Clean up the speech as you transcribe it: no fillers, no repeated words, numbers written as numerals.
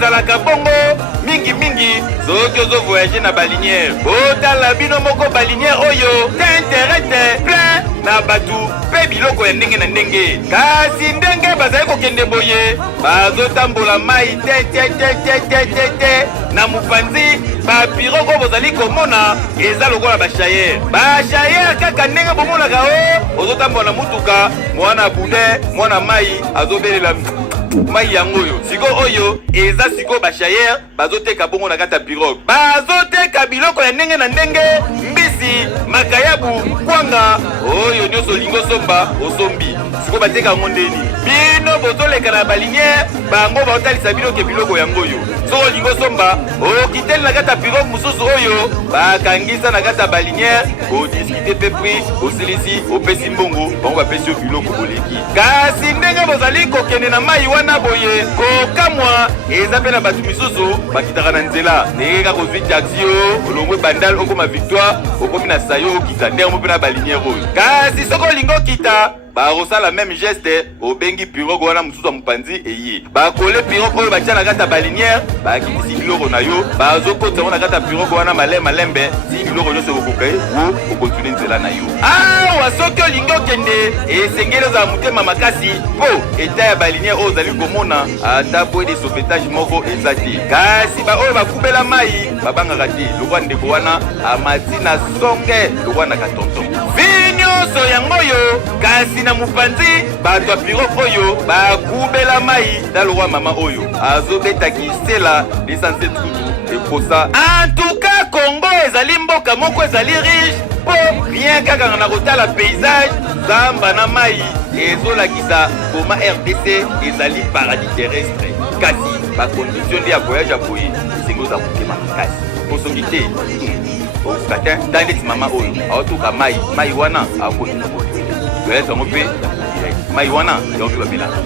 ezalaka bongo mingi mingi soki ozo voyager na balinière otala bino moko balinière oyo te intérêt te plein na batu pe biloko ya ndenge na ndenge kasi ndenge bazali kokende boye bazotambola mai te na mopanzi bapiroko bozali komona eza lokola bashayere kaka ndenge bomonaka o ozotambola mutuka mwana bude mwana mai azobelela mai yango oyo siko oyo eza siko bashayere bazoteka bongo na kata pirogue bazoteka biloko ya ndenge na ndenge mbisi makayabu kwanga oyo nyonso lingo somba osombi siko bateka yango ndeni bino bozoleka na balinière bango baotalisa bino ke biloko yango oyo soko lingo somba okiteli na kata pirogue mosusu oyo bakangisa na kata balinière odiskite pe prix osilisi opesi mbongo bango bapesi yo biloko boleki kasi ndenge bozali kokende na mai wana boye kokamwa eza pe na bato misusu bakitaka na nzela ndenge kaka ozwi taxi o olongwe bandal okoma victoire okomi na sayo okita ndenge mo mpe na balinière oyo kasi soko olingi okita bakosala même geste obengi pirogue wana mosusu ya mopanzi eye bakole pirogue oyo batia na kata balinière bakitisi biloko na yo bazokotisa ngo na kata pirogue wana malembe ti biloko nyonso bokoka ye wo okontinue nzela na yo awa soki olingi okende esengeli ozala motema makasi mpo eta ya balinière oyo ozali komona ata boye de sauvetage moko eza te kasi baoyo bakubela mai babangaka te lokwa ndeko wana amati na songe lokwa na katonton vi nyonso yango oyo kasi na mopanzi bato ya pirogue oyo bakubela mai ta lokwa mama oyo azobetaki sela lisanse tutu ekosa antuka Congo ezali mboka moko ezali riche po rien kaka na kotala paysage zamba na mai ezolakisa koma RDC ezali paradis terrestre kasi bakondition nde ya voyage ya boye esengi oza kokema makasi po soki te okata ndandeti mama oyo aotuka mai wana akotina koyesa yango mpe mai wana yango mpe babelaka